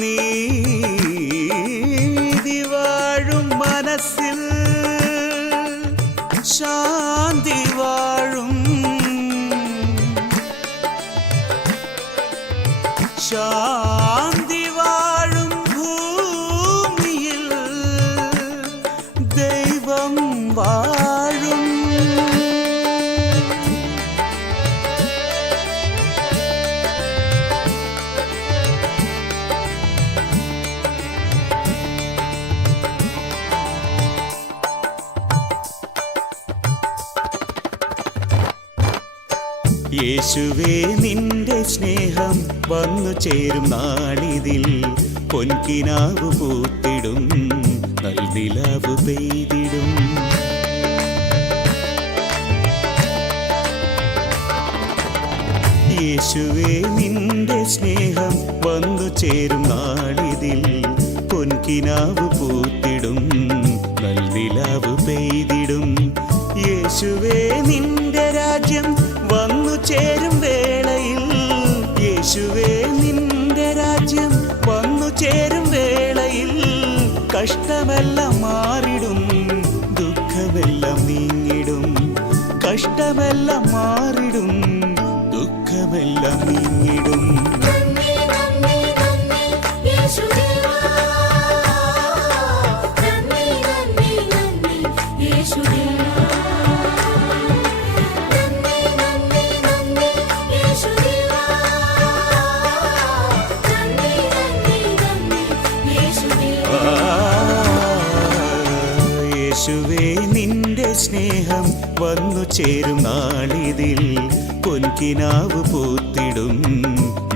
നീതി വാഴും മനസ്സിൽ ശാന്തി വാഴും ശാന്തി വാഴും ഭൂമിയിൽ ദൈവം വാഴും. യേശുവേ നിന്റെ സ്നേഹം വന്നു ചേരും നാളിതിൽ പൊൻകിനാവ് പൂത്തിടും നൽനിലാവ് പെയ്തിടും. യേശുവേ നിന്റെ സ്നേഹം വന്നു ചേരും നാളിതിൽ പൊൻകിനാവ് പൂത്തിടും നൽനിലാവ് പെയ്തിടും. യേശുവേ നിന്റെ രാജ്യം വന്നു ചേരും വേളയിൽ യേശുവേ നിന്റെ രാജ്യം വന്നു ചേരും വേളയിൽ കഷ്ടമെല്ലാം മാറിടും ദുഃഖമെല്ലാം നീങ്ങിടും. കഷ്ടമെല്ലാം മാറിടും ദുഃഖമെല്ലാം നീങ്ങിടും. യേശുവേ നിന്റെ സ്നേഹം വന്നു ചേരും നാളിതിൽ പൊൻകിനാവ് പൂത്തിടും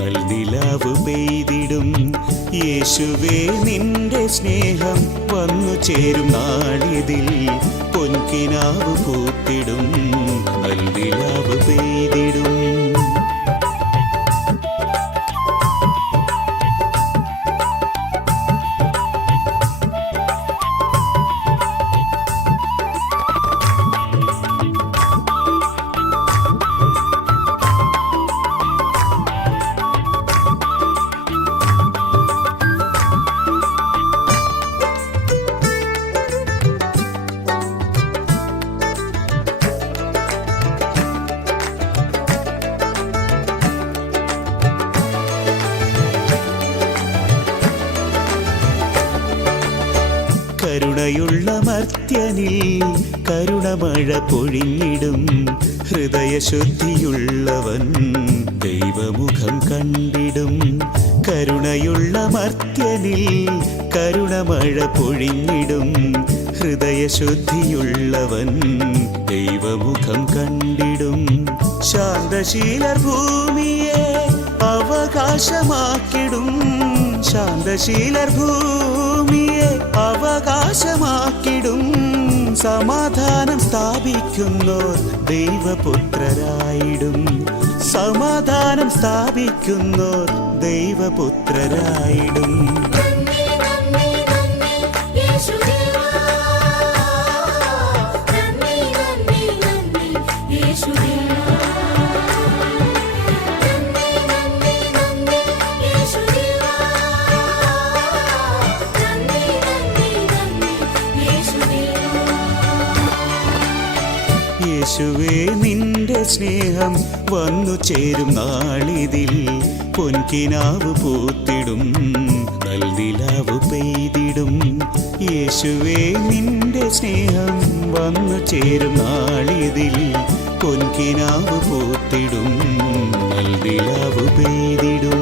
നൽനിലാവ് പെയ്തിടും. യേശുവേ നിന്റെ സ്നേഹം വന്നു ചേരും നാളിതിൽ പൊൻകിനാവ് പൂത്തിടും നൽനിലാവ് പെയ്തിടും. കരുണയുള്ള മർത്യനിൽ കരുണമഴ പൊഴിഞ്ഞിടും. ഹൃദയശുദ്ധിയുള്ളവൻ ദൈവമുഖം കണ്ടിടും. കരുണയുള്ള മർത്യനിൽ കരുണമഴ പൊഴിഞ്ഞിടും. ഹൃദയശുദ്ധിയുള്ളവൻ ദൈവമുഖം കണ്ടിടും. ശാന്തശീലർ ഭൂമിയെ അവകാശമാക്കിടും. ശാന്തശീലർ ഭൂമിയെ അവകാശമാക്കിടും. സമാധാനം സ്ഥാപിക്കുന്നോർ ദൈവപുത്രരായിടും. സമാധാനം സ്ഥാപിക്കുന്നോർ ദൈവപുത്രരായിടും. യേശുവേ നിന്റെ സ്നേഹം വന്നു ചേരും നാളിതിൽ പൊൻകിനാവ് പൂത്തിടും നൽനിലാവ് പെയ്തിടും. യേശുവേ നിന്റെ സ്നേഹം വന്നു ചേരും നാളിതിൽ പൊൻകിനാവ് പൂത്തിടും നൽനിലാവ് പെയ്തിടും.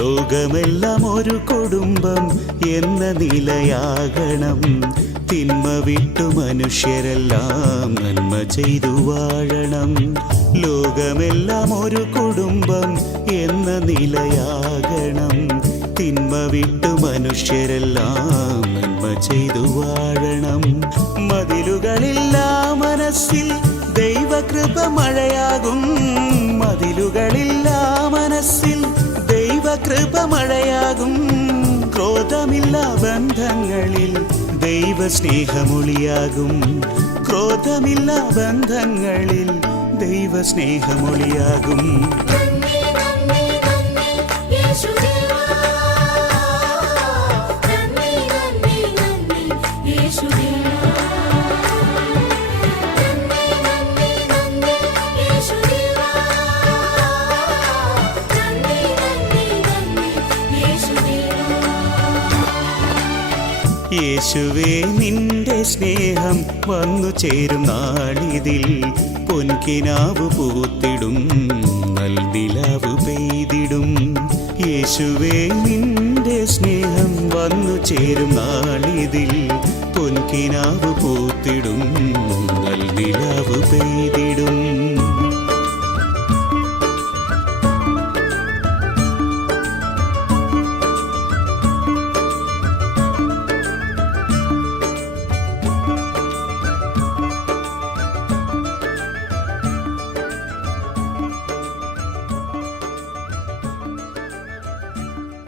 ലോകമെല്ലാം ഒരു കുടുംബം എന്ന നിലയാകണം. തിന്മ വിട്ടു മനുഷ്യരെല്ലാം നന്മ ചെയ്തു വാഴണം. ലോകമെല്ലാം ഒരു കുടുംബം എന്ന നിലയാകണം. തിന്മ വിട്ടു മനുഷ്യരെല്ലാം നന്മ ചെയ്തു വാഴണം. മതിലുകളില്ല മനസ്സിൽ ദൈവകൃപ മഴയാകും. മതിലുകളില്ല മനസ്സിൽ ദൈവകൃപ മഴയാകും. ക്രോധമില്ല ബന്ധങ്ങളിൽ ദൈവസ്നേഹമൊളിയാകും. ക്രോധമില്ല ബന്ധങ്ങളിൽ ദൈവസ്നേഹമൊളിയാകും. യേശുവേ നിന്റെ സ്നേഹം വന്നു ചേരും നാളിതിൽ പൊൻകിനാവ് പൂത്തിടും നൽനിലാവ് പെയ്തിടും. യേശുവേ നിന്റെ സ്നേഹം വന്നു ചേരും നാളിതിൽ പൊൻകിനാവ് പൂത്തിടും നൽനിലാവ് പെയ്തിടും.